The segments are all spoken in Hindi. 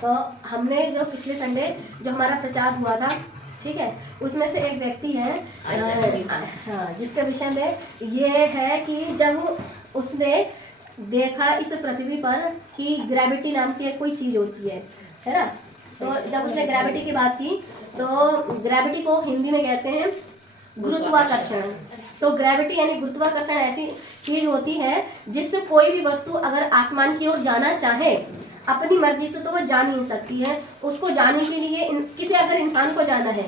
तो हमने जो पिछले संडे जो हमारा प्रचार हुआ था, ठीक है, उसमें से एक व्यक्ति है हाँ, जिसके विषय में ये है कि जब उसने देखा इस पृथ्वी पर कि ग्रेविटी नाम की कोई चीज़ होती है ना। तो जब उसने ग्रेविटी की बात की तो ग्रेविटी को हिंदी में कहते हैं गुरुत्वाकर्षण। तो ग्रेविटी यानी गुरुत्वाकर्षण ऐसी चीज होती है जिससे कोई भी वस्तु अगर आसमान की ओर जाना चाहे अपनी मर्जी से तो वो जा नहीं सकती है। उसको जाने के लिए किसी अगर इंसान को जाना है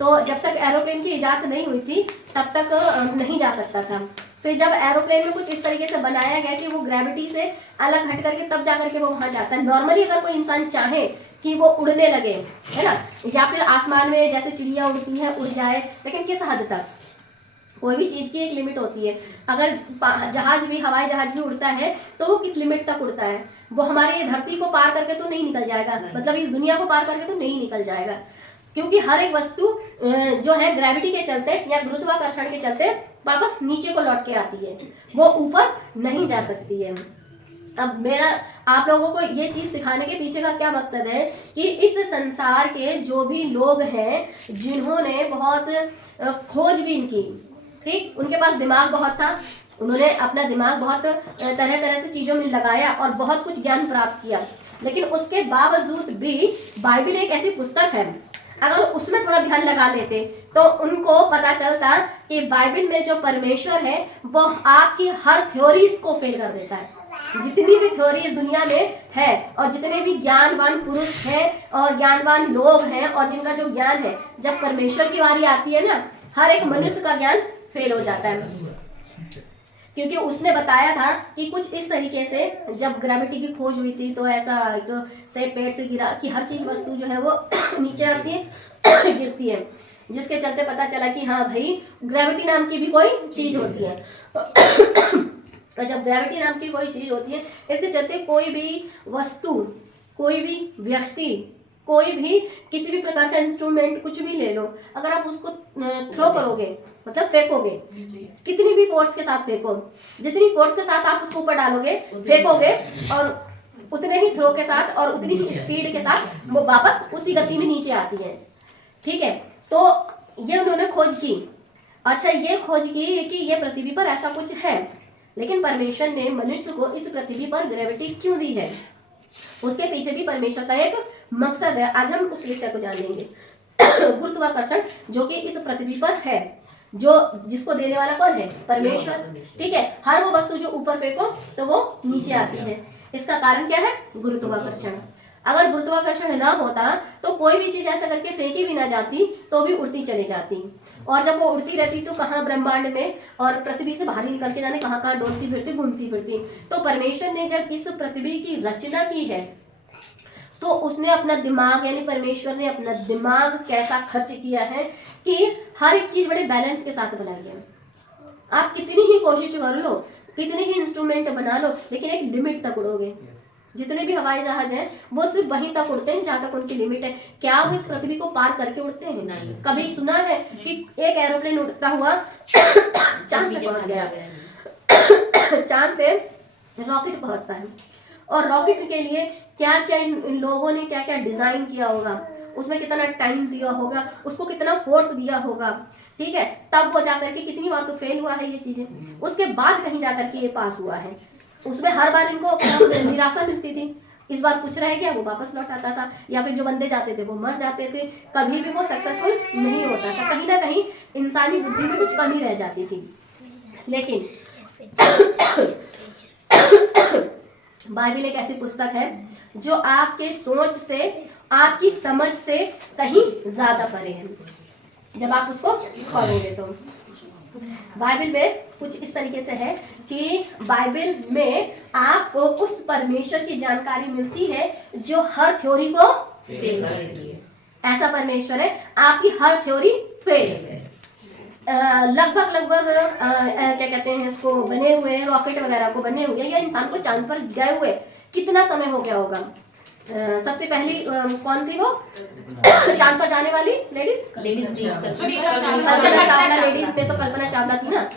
तो जब तक एरोप्लेन की इजाद नहीं हुई थी तब तक नहीं जा सकता था। फिर जब एरोप्लेन में कुछ इस तरीके से बनाया गया कि वो ग्रेविटी से अलग हट करके तब जा करके वो वहां जाता है। नॉर्मली अगर कोई इंसान चाहे कि वो उड़ने लगे, है ना, या फिर आसमान में जैसे चिड़िया उड़ती हैं उड़ जाए, लेकिन किस हद तक? कोई भी चीज़ की एक लिमिट होती है। अगर जहाज भी, हवाई जहाज भी उड़ता है तो वो किस लिमिट तक उड़ता है? वो हमारे धरती को पार करके तो नहीं निकल जाएगा, मतलब इस दुनिया को पार करके तो नहीं निकल जाएगा, क्योंकि हर एक वस्तु जो है ग्रेविटी के चलते या गुरुत्वाकर्षण के चलते वापस नीचे को लौट के आती है, वो ऊपर नहीं जा सकती है। अब मेरा आप लोगों को ये चीज सिखाने के पीछे का क्या मकसद है कि इस संसार के जो भी लोग हैं जिन्होंने बहुत खोजबीन की, ठीक, उनके पास दिमाग बहुत था, उन्होंने अपना दिमाग बहुत तरह तरह से चीजों में लगाया और बहुत कुछ ज्ञान प्राप्त किया, लेकिन उसके बावजूद भी बाइबल एक ऐसी पुस्तक है, अगर उसमें थोड़ा ध्यान लगा लेते तो उनको पता चलता कि बाइबल में जो परमेश्वर है वो आपकी हर थ्योरीज को फेल कर देता है। जितनी भी थ्योरी इस दुनिया में है और जितने भी ज्ञानवान पुरुष हैं और ज्ञानवान लोग हैं और जिनका जो ज्ञान है, जब परमेश्वर की बारी आती है ना, हर एक मनुष्य का ज्ञान फेल हो जाता है, क्योंकि उसने बताया था कि कुछ इस तरीके से जब ग्रेविटी की खोज हुई थी तो ऐसा तो से पेड़ से गिरा कि हर चीज वस्तु जो है वो नीचे आती है गिरती है, जिसके चलते पता चला कि हाँ भाई ग्रेविटी नाम की भी कोई चीज होती है। तो जब ग्रेविटी नाम की कोई चीज होती है, इसके चलते कोई भी वस्तु, कोई भी व्यक्ति, कोई भी किसी भी प्रकार का इंस्ट्रूमेंट कुछ भी ले लो, अगर आप उसको थ्रो करोगे, मतलब फेंकोगे, कितनी भी फोर्स के साथ फेंको, जितनी फोर्स के साथ आप उसको ऊपर डालोगे फेंकोगे और उतने ही थ्रो के साथ और उतनी ही स्पीड के साथ वो वापस उसी गति में नीचे आती है, ठीक है। तो ये उन्होंने खोज की। अच्छा, ये खोज की कि ये पृथ्वी पर ऐसा कुछ है, लेकिन परमेश्वर ने मनुष्य को इस पृथ्वी पर ग्रेविटी क्यों दी है, उसके पीछे भी परमेश्वर का एक मकसद है। आज हम उस विषय को जानेंगे। गुरुत्वाकर्षण जो कि इस पृथ्वी पर है, जो जिसको देने वाला कौन है? परमेश्वर, ठीक है। हर वो वस्तु जो ऊपर फेंको तो वो नीचे आती है, इसका कारण क्या है? गुरुत्वाकर्षण। अगर गुरुत्वाकर्षण ना होता तो कोई भी चीज ऐसा करके फेंकी भी ना जाती तो भी उड़ती चली जाती, और जब वो उड़ती रहती तो कहाँ ब्रह्मांड में और पृथ्वी से बाहर निकल के जाने कहाँ कहाँ डोलती फिरती, घूमती फिरती। तो परमेश्वर ने जब इस पृथ्वी की रचना की है तो उसने अपना दिमाग, यानी परमेश्वर ने अपना दिमाग कैसा खर्च किया है कि हर एक चीज बड़े बैलेंस के साथ बनाई है। आप कितनी ही कोशिश कर लो, कितने ही इंस्ट्रूमेंट बना लो, लेकिन एक लिमिट तक उड़ोगे। जितने भी हवाई जहाज हैं वो सिर्फ वहीं तक उड़ते हैं जहां तक उनकी लिमिट है। क्या वो इस पृथ्वी को पार करके उड़ते हैं? नहीं। कभी सुना है कि एक एरोप्लेन उड़ता हुआ चांद पे पहुंच गया? चांद पे रॉकेट पहुंचता है, और रॉकेट के लिए क्या क्या इन लोगों ने क्या क्या डिजाइन किया होगा, उसमें कितना टाइम दिया होगा, उसको कितना फोर्स दिया होगा, ठीक है, तब वो जाकर के कितनी बार तो फेल हुआ है ये चीजें, उसके बाद कहीं जाकर के ये पास हुआ है। उसमें हर बार इनको निराशा मिलती थी, इस बार कुछ रह गया वो वापस लौट आता था, या फिर जो बंदे जाते थे वो मर जाते थे, कभी भी वो सक्सेसफुल नहीं होता था। कहीं ना कहीं इंसानी बुद्धि में कुछ कमी रह जाती थी। लेकिन बाइबल एक ऐसी पुस्तक है जो आपके सोच से, आपकी समझ से कहीं ज्यादा परे है, जब आप उसको पढ़ोगे तो। बाइबल में कुछ इस तरीके से है कि बाइबल में आपको उस परमेश्वर की जानकारी मिलती है जो हर थ्योरी को फेल कर देती है। ऐसा परमेश्वर है, आपकी हर थ्योरी फेल है। लगभग क्या कहते हैं इसको, बने हुए रॉकेट वगैरह को बने हुए या इंसान को चांद पर गए हुए कितना समय हो गया होगा? सबसे पहली कौन थी वो चांद पर जाने वाली लेडीज? कल्पना चावला। लेडीज में तो कल्पना चावला थी ना,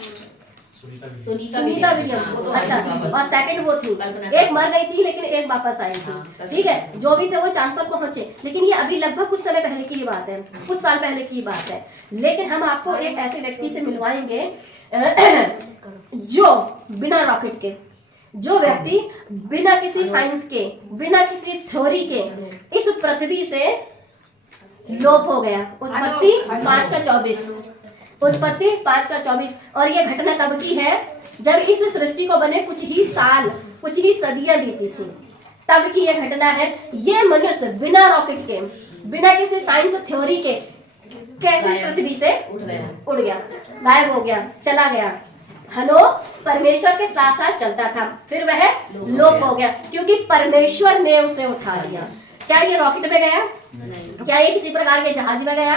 सुनीता विलियम, अच्छा, और सेकंड वो थी, एक मर गई थी लेकिन एक वापस आई थी, ठीक है। जो भी थे वो चांद पर पहुंचे, लेकिन ये अभी लगभग कुछ समय पहले की बात है, कुछ साल पहले की बात है। लेकिन हम आपको एक ऐसे व्यक्ति से मिलवाएंगे जो बिना रॉकेट के, जो व्यक्ति बिना किसी साइंस के, बिना किसी थ्योरी के इस पृथ्वी से लोप हो गया। उत्पत्ति 5:24, उत्पत्ति 5:24। और ये घटना कब की है? जब इस सृष्टि को बने कुछ ही साल, कुछ ही सदियां बीती थी, तब की ये घटना है। ये मनुष्य बिना रॉकेट के, बिना किसी साइंस थ्योरी के कैसे इस पृथ्वी से उड़ गया, गायब हो गया, चला गया। हनोक परमेश्वर के साथ साथ चलता था, फिर वह लोप हो गया क्योंकि परमेश्वर ने उसे उठा लिया। क्या ये रॉकेट में गया? क्या ये किसी प्रकार के जहाज में गया?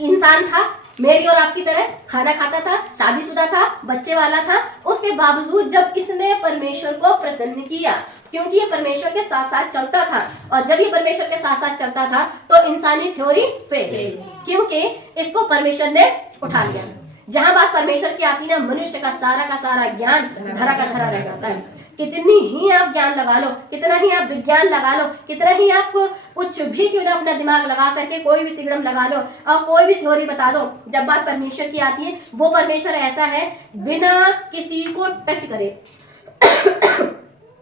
इंसान था, मेरी और आपकी तरह, खाना खाता था, शादीशुदा था, बच्चे वाला था। उसके बावजूद जब इसने परमेश्वर को प्रसन्न किया, क्योंकि ये परमेश्वर के साथ साथ चलता था, और जब ये परमेश्वर के साथ साथ चलता था तो इंसानी थ्योरी फेल, क्योंकि इसको परमेश्वर ने उठा लिया। जहां बात परमेश्वर की आती है, मनुष्य का सारा ज्ञान धरा का धरा रह जाता है। कितनी ही आप ज्ञान लगा लो, कितना ही आप विज्ञान लगा लो, कितना ही आप कुछ भी क्यों ना अपना दिमाग लगा करके कोई भी तिगड़म लगा लो और कोई भी थ्योरी बता दो, जब बात परमेश्वर की आती है, वो परमेश्वर ऐसा है बिना किसी को टच करे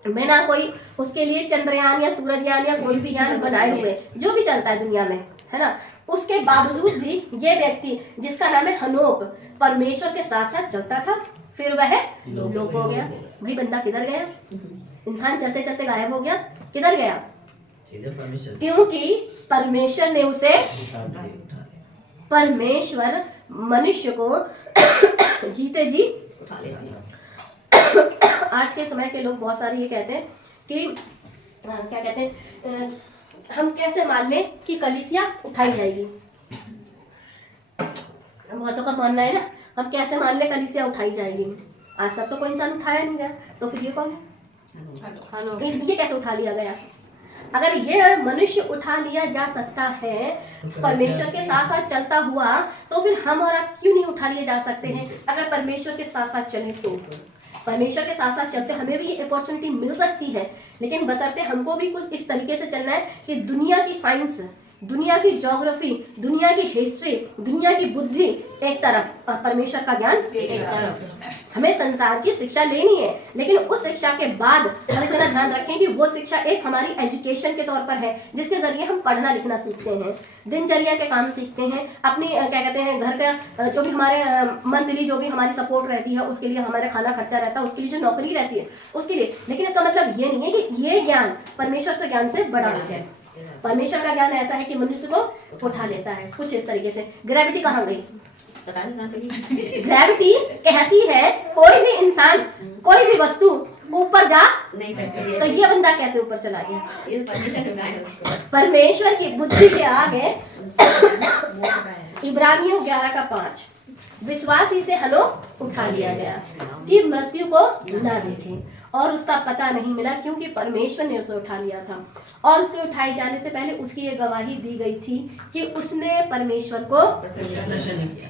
बिना कोई उसके लिए चंद्रयान या सूरजयान या कोई सी यान बनाए हुए जो भी चलता है दुनिया में, है ना, उसके बावजूद भी ये व्यक्ति जिसका नाम है हनोक परमेश्वर के साथ साथ चलता था, फिर वह लोप हो गया। भाई बंदा किधर गया? इंसान चलते चलते गायब हो गया, किधर गया? क्योंकि परमेश्वर ने उसे, परमेश्वर मनुष्य को जीते जी उठा लिया। आज के समय के लोग बहुत सारे ये कहते हैं कि क्या कहते हैं, हम कैसे मान लें कि कलीसिया उठाई जाएगी। बहुतों का मानना है ना, हम कैसे मान ले कलीसिया उठाई जाएगी। आज तक तो कोई इंसान उठाया नहीं गया, तो फिर ये कौन है? ये कैसे उठा लिया गया? अगर ये मनुष्य उठा लिया जा सकता है परमेश्वर के साथ साथ चलता हुआ, तो फिर हम और आप क्यों नहीं उठा लिए जा सकते हैं? अगर परमेश्वर के साथ साथ चले तो परमेश्वर के साथ साथ चलते हमें भी ये अपॉर्चुनिटी मिल सकती है, लेकिन बशर्ते हमको भी कुछ इस तरीके से चलना है कि दुनिया की साइंस, दुनिया की ज्योग्राफी, दुनिया की हिस्ट्री, दुनिया की बुद्धि एक तरफ और परमेश्वर का ज्ञान एक तरफ। हमें संसार की शिक्षा लेनी है, लेकिन उस शिक्षा के बाद हम इतना ध्यान रखें कि वो शिक्षा एक हमारी एजुकेशन के तौर पर है, जिसके जरिए हम पढ़ना लिखना सीखते हैं, दिनचर्या के काम सीखते हैं, अपनी क्या कहते हैं घर का जो भी हमारे मंथली जो भी हमारी सपोर्ट रहती है उसके लिए, हमारे खाना खर्चा रहता है उसके लिए, जो नौकरी रहती है उसके लिए। लेकिन इसका मतलब ये नहीं है कि ये ज्ञान परमेश्वर से ज्ञान से बड़ा हो जाए। परमेश्वर का ज्ञान ऐसा है कि मनुष्य को उठा लेता है कुछ इस तरीके से। ग्रेविटी कहाँ गई? ग्रेविटी कहती है कोई भी इंसान, कोई भी वस्तु ऊपर जा नहीं सकती, तो ये बंदा कैसे ऊपर चला गया? परमेश्वर की बुद्धि के आगे। इब्रानियों 11:5 विश्वासी से हनोक उठा लिया गया कि मृत्यु को ना देखे, और उसका पता नहीं मिला क्योंकि परमेश्वर ने उसे उठा लिया था। और उसके उठाए जाने से पहले उसकी ये गवाही दी गई थी कि उसने परमेश्वर को प्रसन्न किया।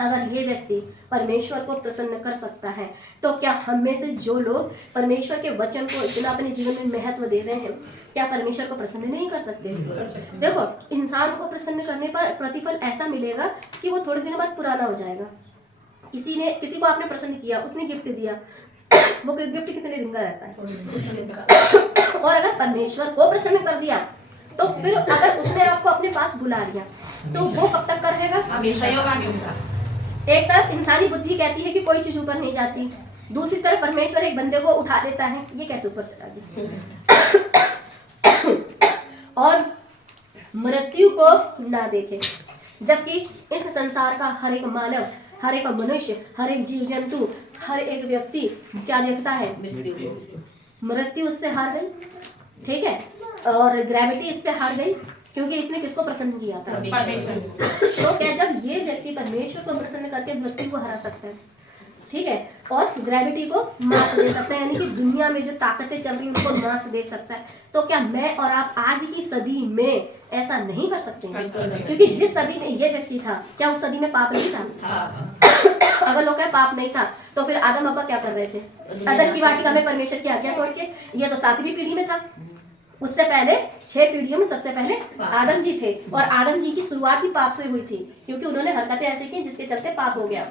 अगर ये व्यक्ति परमेश्वर को प्रसन्न कर सकता है, तो क्या हम में से जो लोग परमेश्वर के वचन को इतना अपने जीवन में महत्व दे रहे हैं, क्या परमेश्वर को प्रसन्न नहीं कर सकते? देखो, इंसान को प्रसन्न करने पर प्रतिफल ऐसा मिलेगा कि वो थोड़े दिनों बाद पुराना हो जाएगा। किसी को आपने प्रसन्न किया, उसने गिफ्ट दिया, वो गिफ्ट कितने दिन का रहता है। और अगर परमेश्वर को प्रसन्न कर दिया, तो फिर अगर उसने आपको अपने पास बुला लिया, तो वो कब तक कर रहेगा? हमेशा। एक तरफ इंसानी बुद्धि कहती है कि कोई चीज ऊपर नहीं जाती, दूसरी तरफ परमेश्वर एक बंदे को उठा लेता है, ये कैसे ऊपर चला गया? और मृत्यु को ना देखे, जबकि इस संसार का हर एक मानव, हर एक मनुष्य, हर एक जीव जंतु, हर एक व्यक्ति क्या देखता है? मृत्यु उससे हार गई, ठीक है, और ग्रेविटी इससे हार गई, क्योंकि इसने किसको प्रसन्न किया था? परमेश्वर। तो क्या जब ये व्यक्ति परमेश्वर को प्रसन्न करके मृत्यु को हरा सकता है, ठीक है, और ग्रेविटी को मात दे सकता है, यानी कि दुनिया में जो ताकतें चल रही हैं उनको मात दे सकता है, तो क्या मैं और आप आज की सदी में ऐसा नहीं कर सकते हैं? क्योंकि जिस सदी में ये व्यक्ति था, क्या उस सदी में पाप नहीं था? अगर लोग का पाप नहीं था तो फिर आदम अब्बा क्या कर रहे थे? अदन की वाटिका में परमेश्वर की आज्ञा तोड़ के। ये तो 7वीं पीढ़ी में था। उससे पहले 6 पीढ़ियों में सबसे पहले आदम जी थे, और आदम जी की शुरुआत ही पाप से हुई थी, क्योंकि उन्होंने हरकतें ऐसी की जिसके चलते पाप हो गया।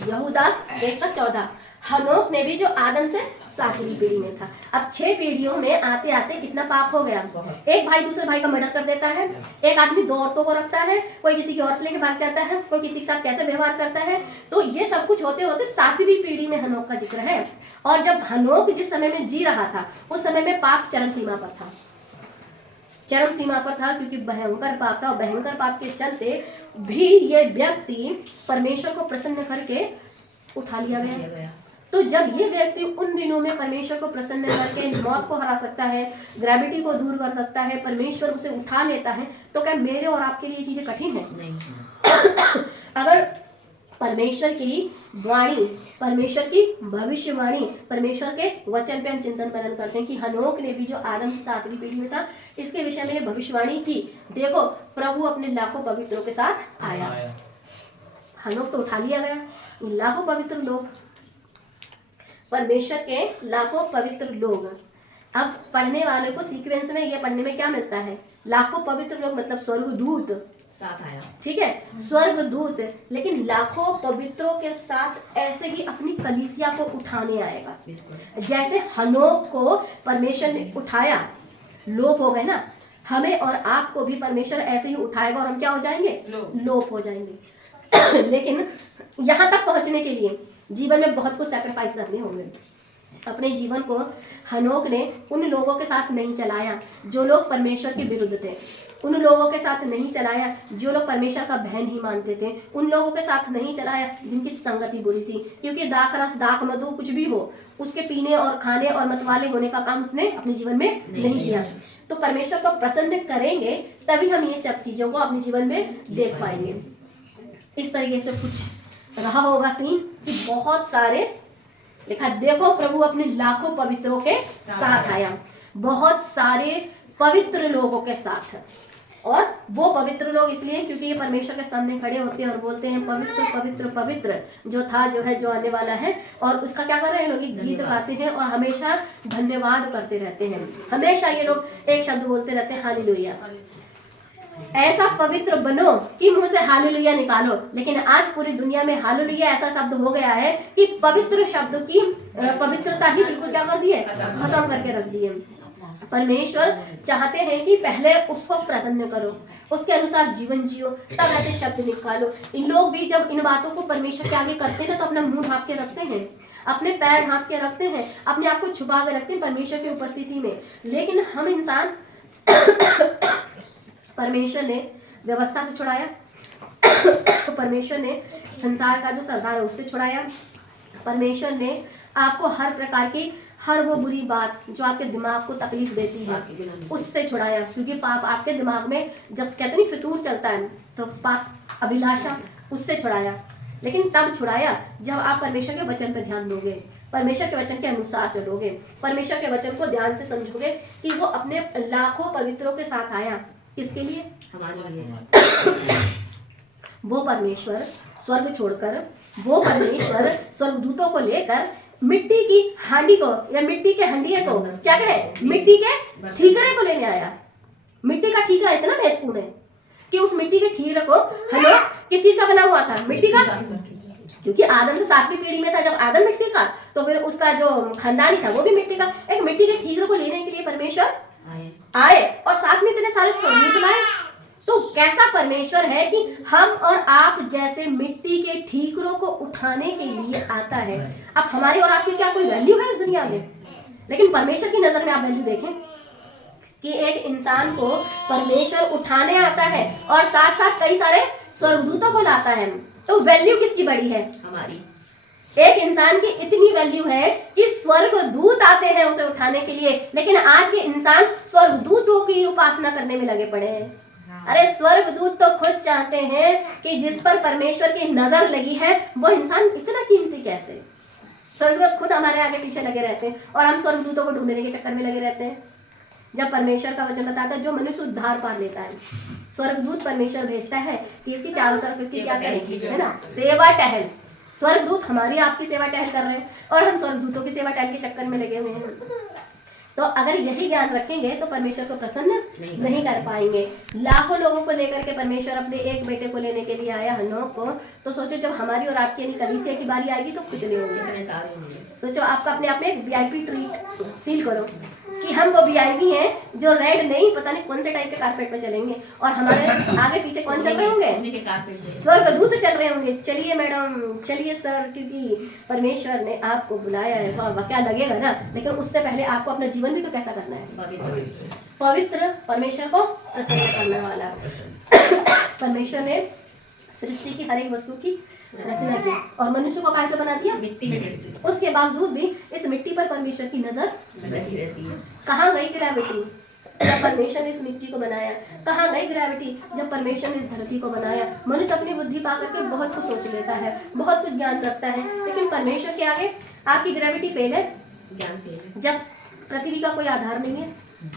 यहूदा 1:14। हनोक ने भी जो आदम से 7वीं पीढ़ी में था। अब 6 पीढ़ियों में आते आते कितना पाप हो गया। एक भाई दूसरे भाई का मर्डर कर देता है, एक आदमी 2 औरतों को रखता है, कोई किसी की औरत लेके भाग जाता है, कोई किसी के साथ कैसे व्यवहार करता है। तो ये सब कुछ होते होते 7वीं पीढ़ी में हनोक का जिक्र है। और जब हनोक जिस समय में जी रहा था उस समय में पाप चरम सीमा पर था, चरम सीमा पर था, क्योंकि भयंकर पाप था। और भयंकर पाप के चलते भी ये व्यक्ति परमेश्वर को प्रसन्न करके उठा लिया गया। तो जब ये व्यक्ति उन दिनों में परमेश्वर को प्रसन्न करके मौत को हरा सकता है, ग्रेविटी को दूर कर सकता है, परमेश्वर उसे उठा लेता है, तो क्या मेरे और आपके लिए चीजें कठिन है? नहीं। अगर परमेश्वर की वाणी, परमेश्वर की भविष्यवाणी, परमेश्वर के वचन पे हम चिंतन मनन करते हैं कि हनोक ने भी जो आदम से 7वीं पीढ़ी में था, इसके विषय में भविष्यवाणी की, देखो प्रभु अपने लाखों पवित्रों के साथ आया। हनोक तो उठा लिया गया, लाखों पवित्र लोग, परमेश्वर के लाखों पवित्र लोग। अब पढ़ने वाले को सीक्वेंस में ये पढ़ने में क्या मिलता है? लाखों पवित्र लोग मतलब स्वर्गदूत साथ आया, ठीक है, स्वर्गदूत। लेकिन लाखों पवित्रों के साथ ऐसे ही अपनी कलीसिया को उठाने आएगा। जैसे हनोक को परमेश्वर ने उठाया, लोप हो गए ना, हमें और आपको भी परमेश्वर ऐसे ही उठाएगा और हम क्या हो जाएंगे? लोप हो जाएंगे। लेकिन यहाँ तक पहुंचने के लिए जीवन में बहुत कुछ सैक्रिफाइस करने होंगे। अपने जीवन को हनोक ने उन लोगों के साथ नहीं चलाया जो लोग परमेश्वर के विरुद्ध थे, उन लोगों के साथ नहीं चलाया जो लोग परमेश्वर का बहन ही मानते थे, उन लोगों के साथ नहीं चलाया जिनकी संगति बुरी थी। क्योंकि दाख रस, दाख मधु कुछ भी हो, उसके पीने और खाने और मतवाले होने का काम उसने अपने जीवन में नहीं किया। तो परमेश्वर को प्रसन्न करेंगे तभी हम ये सब चीजों को अपने जीवन में देख पाएंगे। इस तरीके से कुछ रहा होगा सीन कि बहुत सारे लिखा, देखो प्रभु अपने लाखों पवित्रों के साथ आया, बहुत सारे पवित्र लोगों के साथ। और वो पवित्र लोग इसलिए क्योंकि ये परमेश्वर के सामने खड़े होते हैं और बोलते हैं पवित्र पवित्र पवित्र जो था, जो है, जो आने वाला है। और उसका क्या कर रहे हैं लोग? गीत गाते हैं और हमेशा धन्यवाद करते रहते हैं। हमेशा ये लोग एक शब्द बोलते रहते हैं, हालेलुया। ऐसा पवित्र बनो कि मुंह से हालेलुया निकालो। लेकिन आज पूरी दुनिया में हालेलुया ऐसा शब्द हो गया है कि पवित्र शब्द की पवित्रता ही बिल्कुल क्या कर दी है? खत्म करके रख दी है। परमेश्वर चाहते हैं कि पहले उसको प्रसन्न करो, उसके अनुसार जीवन जियो, तब ऐसे शब्द निकालो। इन लोग भी जब इन बातों को परमेश्वर के आगे करते हैं तो अपना मुंह ढांप के रखते हैं, अपने पैर ढांप के रखते हैं, अपने आप को छुपा के रखते हैं परमेश्वर की उपस्थिति में। लेकिन हम इंसान परमेश्वर ने व्यवस्था से छुड़ाया, परमेश्वर ने संसार का जो सरदार है उससे छुड़ाया, परमेश्वर ने आपको हर प्रकार की हर वो बुरी बात जो आपके दिमाग को तकलीफ देती है उससे छुड़ाया। क्योंकि पाप आपके दिमाग में जब कहते नहीं फितूर चलता है तो पाप अभिलाषा, उससे छुड़ाया। लेकिन तब छुड़ाया जब आप परमेश्वर के वचन पर ध्यान दोगे, परमेश्वर के वचन के अनुसार चलोगे, परमेश्वर के वचन को ध्यान से समझोगे कि वो अपने लाखों पवित्रों के साथ आया। किसके लिए? हमारे लिए। वो परमेश्वर स्वर्ग छोड़कर, वो परमेश्वर स्वर्गदूतों को लेकर मिट्टी की हांडी को या मिट्टी के हंडिये को क्या कहे? मिट्टी के ठीकरे को लेने आया। मिट्टी का ठीकरा इतना महत्वपूर्ण है कि उस मिट्टी के ठीकरे को हेलो किस चीज का बना हुआ था? मिट्टी का। क्योंकि आदम से 7वीं पीढ़ी में था जब आदम मिट्टी का, तो फिर उसका जो खानदानी था वो भी मिट्टी का। एक मिट्टी के ठीकरे को लेने के लिए परमेश्वर आए और साथ में इतने सारे स्वर्गदूत लाए। तो कैसा परमेश्वर है कि हम और आप जैसे मिट्टी के ठीकरों को उठाने के लिए आता है। अब हमारी और आपकी क्या कोई वैल्यू है इस दुनिया में? लेकिन परमेश्वर की नजर में आप वैल्यू देखें कि एक इंसान को परमेश्वर उठाने आता है और साथ साथ कई सारे स्वर्गदूतों को लाता है। तो वैल्यू किसकी बड़ी है? हमारी। एक इंसान की इतनी वैल्यू है कि स्वर्गदूत आते हैं उसे उठाने के लिए, लेकिन आज के इंसान स्वर्गदूतों की उपासना करने में लगे पड़े हैं। अरे स्वर्गदूत तो खुद चाहते हैं कि जिस पर परमेश्वर की नजर लगी है वो इंसान इतना कीमती कैसे? स्वर्गदूत खुद हमारे आगे पीछे लगे रहते हैं और हम स्वर्गदूतों को ढूंढने के चक्कर में लगे रहते हैं। जब परमेश्वर का वचन बताता है जो मनुष्य उद्धार पा लेता है, स्वर्गदूत परमेश्वर भेजता है कि इसकी चारों तरफ इसकी क्या करेगी, है ना, सेवा टहल। स्वर्गदूत हमारी आपकी सेवा टहल कर रहे हैं और हम स्वर्गदूतों की सेवा टहल के चक्कर में लगे हुए हैं। तो अगर यही ज्ञान रखेंगे तो परमेश्वर को प्रसन्न नहीं कर पाएंगे। लाखों लोगों को लेकर के परमेश्वर अपने एक बेटे को लेने के लिए आया हनोक को, तो सोचो जब हमारी और आपकी यानी कलीसिया की बारी आएगी तो कितने होंगे। सोचो आपका अपने आप में एक वीआईपी ट्रीट फील करो कि हम वो वीआईपी हैं जो रेड नहीं पता नहीं कौन से टाइप के कारपेट पे चलेंगे और हमारे आगे पीछे कौन चल रहे होंगे, स्वर्गदूत चल रहे होंगे। चलिए मैडम, चलिए सर, क्योंकि परमेश्वर ने आपको बुलाया है। वाह, क्या लगेगा ना। लेकिन उससे पहले आपको अपना जीवन भी तो कैसा करना है, पवित्र, परमेश्वर को प्रसन्न करने वाला। परमेश्वर ने सृष्टि की हर एक वस्तु की रचना की और मनुष्य को कहाँ से बना दिया, मिट्टी से। उसके बावजूद भी इस मिट्टी पर परमेश्वर की नजर रहती है। कहाँ गई ग्रेविटी जब परमेश्वर ने इस मिट्टी को बनाया, कहाँ गई ग्रेविटी जब परमेश्वर ने इस धरती को बनाया। मनुष्य अपनी बुद्धि पा करके बहुत कुछ सोच लेता है, बहुत कुछ ज्ञान रखता है, लेकिन परमेश्वर के आगे आपकी ग्रेविटी फेल है, ज्ञान फेल है। जब पृथ्वी का कोई आधार नहीं है,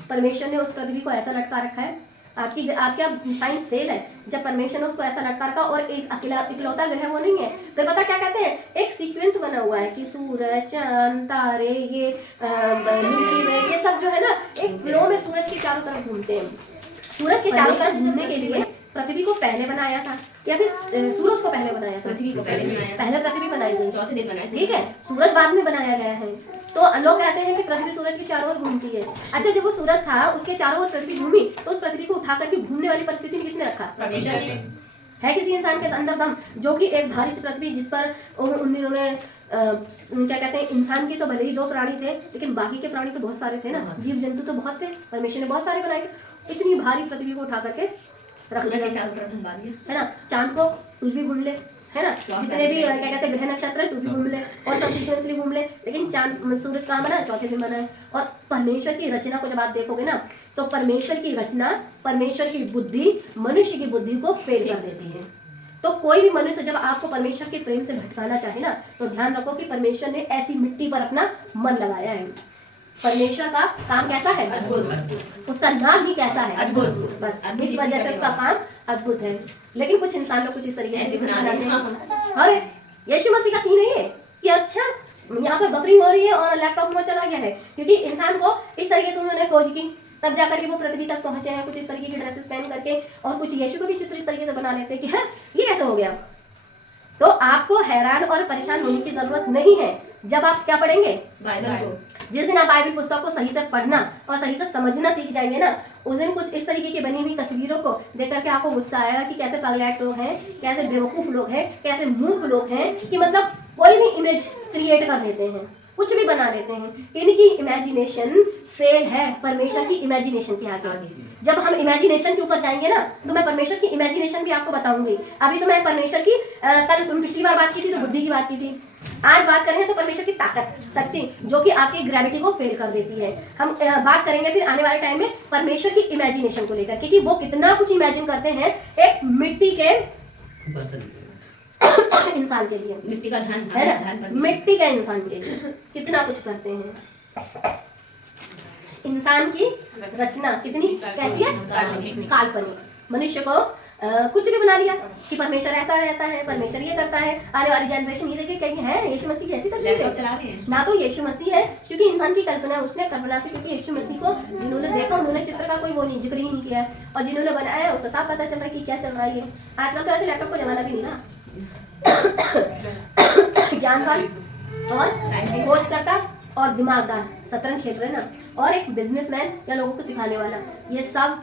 परमेश्वर ने उस पृथ्वी को ऐसा लटका रखा है, आपका साइंस फेल है। जब परमेश्वर ने उसको ऐसा लटका रखा और एक इकलौता ग्रह वो नहीं है, फिर पता क्या कहते हैं, एक सीक्वेंस बना हुआ है कि सूरज, चांद, तारे, ये सब जो है ना एक फ्लो में सूरज के चारों तरफ घूमते हैं। सूरज के चारों तरफ घूमने के लिए पृथ्वी को पहले बनाया था या फिर सूरज को पहले बनाया, पृथ्वी को पहले पृथ्वी बनाई गई, चौथे दिन बनाया, ठीक है, सूरज बाद में बनाया गया है। तो लोग कहते हैं कि पृथ्वी सूरज के चारों ओर घूमती है। अच्छा, जब वो सूरज था उसके चारों ओर पृथ्वी घूमी तो उस पृथ्वी को उठा करके घूमने वाली परिस्थिति में किसने रखा, परमेश्वर ने। है किसी इंसान के अंदर दम जो कि एक भारी सी पृथ्वी जिस पर उन दिनों में क्या कहते हैं, इंसान के तो भले ही 2 प्राणी थे लेकिन बाकी के प्राणी तो बहुत सारे थे ना, जीव जंतु तो बहुत थे, परमेश्वर ने बहुत सारे बनाए। इतनी भारी पृथ्वी को उठा करके रख दिया, है ना। चांद को तुझ भी घूम ले, है ना, जितने भी क्या कहते हैं ग्रह नक्षत्र है तुझ भी घूम ले और सब सीक्वेंसली घूम ले, लेकिन चांद सूरज कहाँ बना, चौथे दिन बना है। और परमेश्वर की रचना को जब आप देखोगे ना तो परमेश्वर की रचना, परमेश्वर की बुद्धि मनुष्य की बुद्धि को फेल कर देती है। तो कोई भी मनुष्य जब आपको परमेश्वर के प्रेम से भटकाना चाहे ना तो ध्यान रखो कि परमेश्वर ने ऐसी मिट्टी पर अपना मन लगाया है। परमेश्वर का काम कैसा है, अद्भुत। उसका नाम ही कैसा है, अद्भुत। बस इस वजह से उसका काम अद्भुत है। लेकिन कुछ इंसान लोग कुछ इस तरीके से बनाते हैं। अरे यीशु मसीह का सीन है ये कि अच्छा यहाँ पे बफरिंग हो रही है और लैपटॉप में चला गया है, क्योंकि इंसान को इस तरीके से उन्होंने खोज की, तब जाकर के वो पृथ्वी तक पहुंचे हैं कुछ इस तरीके की ड्रेसेस पहन करके। और कुछ यीशु को भी चित्र इस तरीके से बना लेते हैं कि हाँ ये कैसे हो गया। तो आपको हैरान और परेशान होने की जरूरत नहीं है जब आप क्या पढ़ेंगे, बाइबल को। जिस दिन आप बाइबल पुस्तक को सही से पढ़ना और सही से समझना सीख जाएंगे ना, उस दिन कुछ इस तरीके की बनी हुई तस्वीरों को देख करके आपको गुस्सा आएगा कि कैसे पगलैट लोग हैं, कैसे बेवकूफ लोग हैं, कैसे मूर्ख लोग हैं, कि मतलब कोई भी इमेज क्रिएट कर देते हैं, कुछ भी बना देते हैं। इनकी इमेजिनेशन फेल है परमेश्वर की इमेजिनेशन के आगे। जब हम इमेजिनेशन के ऊपर जाएंगे ना तो मैं परमेश्वर की इमेजिनेशन भी आपको बताऊंगी। अभी तो मैं परमेश्वर की कल पिछली बार बात की थी तो बुद्धि की बात की थी, आज बात करें तो परमेश्वर की ताकत, शक्ति जो कि आपकी ग्रेविटी को फेल कर देती है। हम बात करेंगे फिर आने वाले टाइम में परमेश्वर की इमेजिनेशन को लेकर, क्योंकि वो कितना कुछ इमेजिन करते हैं एक मिट्टी के इंसान के लिए, मिट्टी का ध्यान है ना, मिट्टी का इंसान के लिए कितना कुछ करते हैं। इंसान की रचना कितनी कैसी है, काल्पनिक। मनुष्य को कुछ भी बना लिया कि परमेश्वर ऐसा रहता है, परमेश्वर ये करता है। आने वाली जनरेशन ये देखे कहीं है यीशु मसीह की ऐसी तस्वीर चला रहे हैं ना, तो यीशु मसीह है क्योंकि इंसान की कल्पना, उसने कल्पना से, क्योंकि यीशु मसीह को जिन्होंने देखा उन्होंने चित्र का कोई वो नहीं जिक्र ही नहीं किया है, और जिन्होंने बनाया उससे साफ पता चल रहा है कि क्या चल रहा है। आजकल तो ऐसे लैपटॉप को जमाना भी नहीं रहा। ज्ञानवान और खोजकर्ता और दिमागदार शतरंज खेल रहे ना, और एक बिजनेसमैन या लोगों को सिखाने वाला, ये सब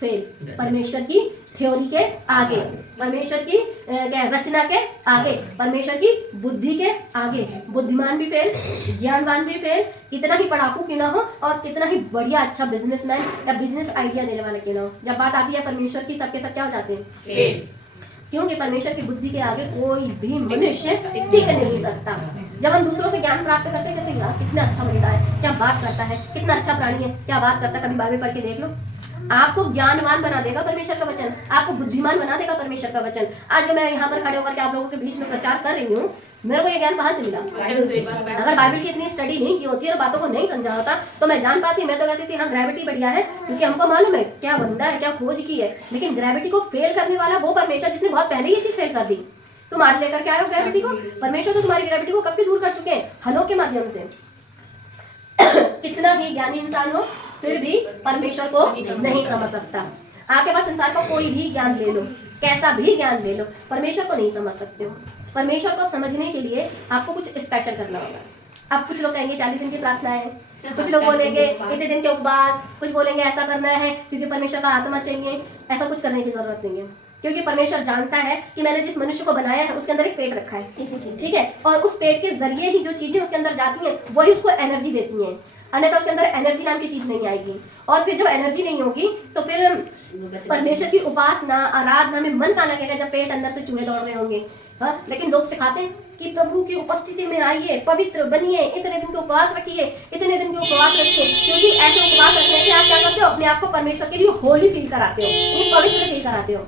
फेल परमेश्वर की थ्योरी के आगे, परमेश्वर की रचना के आगे, परमेश्वर की बुद्धि के आगे। बुद्धिमान भी फेल, ज्ञानवान भी फेल, कितना ही पढ़ाकू क्यों ना हो और कितना ही बढ़िया अच्छा बिजनेसमैन या बिजनेस आइडिया देने वाले क्यों ना हो, जब बात आती है परमेश्वर की सबके सब क्या हो जाते हैं, फेल। क्योंकि परमेश्वर की बुद्धि के आगे कोई भी मनुष्य टिक नहीं सकता। जब हम दूसरों से ज्ञान प्राप्त करते हैं यार कितना अच्छा बंदा है, क्या बात करता है, कितना अच्छा प्राणी है, क्या बात करता है, कभी बाइबल पढ़ के देख लो। आपको ज्ञानवान बना देगा परमेश्वर का वचन, आपको बुद्धिमान बना देगा परमेश्वर का वचन। आज जो मैं यहाँ पर खड़े होकर के आप लोगों के बीच में प्रचार कर रही हूँ, मेरे को ये ज्ञान कहाँ से मिला? अगर बाइबल की इतनी स्टडी नहीं की होती और बातों को नहीं समझा होता तो मैं जान पाती, मैं तो कहती थी हाँ ग्रेविटी बढ़िया है, क्योंकि हमको मालूम है क्या बंदा है, क्या खोज की है। लेकिन ग्रेविटी को फेल करने वाला वो परमेश्वर जिसने बहुत पहले ये चीज फेल कर दी। तुम आज लेकर के आए हो ग्रेविटी को, परमेश्वर तो तुम्हारी ग्रेविटी को कब के दूर कर चुके हैं, हलों के माध्यम से। कितना ही ज्ञानी इंसान हो फिर भी परमेश्वर को नहीं समझ सकता। आपके पास संसार का कोई भी ज्ञान ले लो, कैसा भी ज्ञान ले लो, परमेश्वर को नहीं समझ सकते हो। परमेश्वर को समझने के लिए आपको कुछ स्पेशल करना होगा। अब कुछ लोग कहेंगे 40 दिन की प्रार्थना है, कुछ लोग बोलेंगे इतने दिन के उपवास, कुछ बोलेंगे ऐसा करना है क्योंकि परमेश्वर का आत्मा चाहिए। ऐसा कुछ करने की जरूरत नहीं है, क्योंकि परमेश्वर जानता है कि मैंने जिस मनुष्य को बनाया है उसके अंदर एक पेट रखा है, ठीक है, और उस पेट के जरिए ही जो चीजें उसके अंदर जाती हैं वही उसको एनर्जी देती हैं, अन्यथा उसके अंदर एनर्जी नाम की चीज नहीं आएगी। और फिर जब एनर्जी नहीं होगी तो फिर परमेश्वर की उपासना आराधना में मन कहाँ लगेगा जब पेट अंदर से चूहे दौड़ रहे होंगे। हाँ, लेकिन लोग सिखाते हैं कि प्रभु की उपस्थिति में आइए, पवित्र बनिए, इतने दिन के उपवास रखिए, इतने दिन के उपवास रखिए, क्योंकि ऐसे उपवास रखने से आप क्या करते हो, अपने आप को परमेश्वर के लिए होली फील कराते हो, पवित्र फील कराते हो।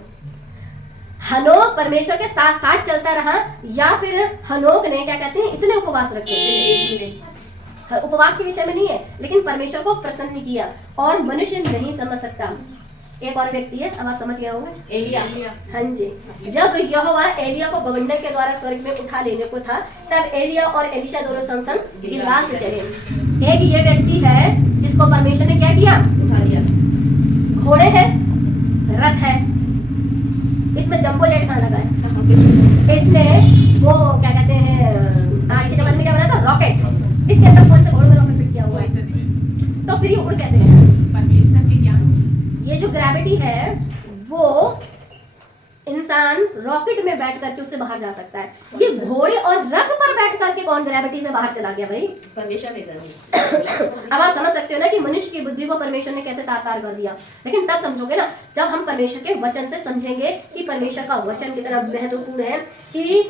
हनोक परमेश्वर के साथ साथ चलता रहा, या फिर हनोक ने क्या कहते हैं इतने उपवास रखे, उपवास के विषय में नहीं है, लेकिन परमेश्वर को प्रसन्न किया और मनुष्य नहीं समझ सकता। एक और व्यक्ति है, अब आप समझ गए होंगे, एलिया। हाँ जी, जब यहोवा एलिया को बवंडर के द्वारा स्वर्ग में उठा लेने को था, तब एलिया और एलिशा दोनों संग संग गिलगाल से चले। एक ये व्यक्ति है जिसको परमेश्वर ने क्या किया, उठा लिया। घोड़े हैं, रथ है, इसमें जंबो जेट कहाँ लगा है, इसमें वो क्या कहते हैं आज के जमाने में क्या बना था, रॉकेट, इसके अंदर कौन से घोड़े में रॉकेट फिट किया हुआ है, तो फिर ये उड़ कैसे गया? परमेश्वर के ज्ञान। ये जो ग्रेविटी है वो इंसान रॉकेट में बैठ करके उससे बाहर जा सकता है, ये घोड़े और रथ पर बैठ करके कौन ग्रेविटी से बाहर चला गया भाई? परमेश्वर ने कर। अब आप समझ सकते हो ना कि मनुष्य की बुद्धि को परमेश्वर ने कैसे तार-तार कर दिया। लेकिन तब समझोगे ना जब हम परमेश्वर के वचन से समझेंगे कि परमेश्वर का वचन कितना महत्वपूर्ण है, कि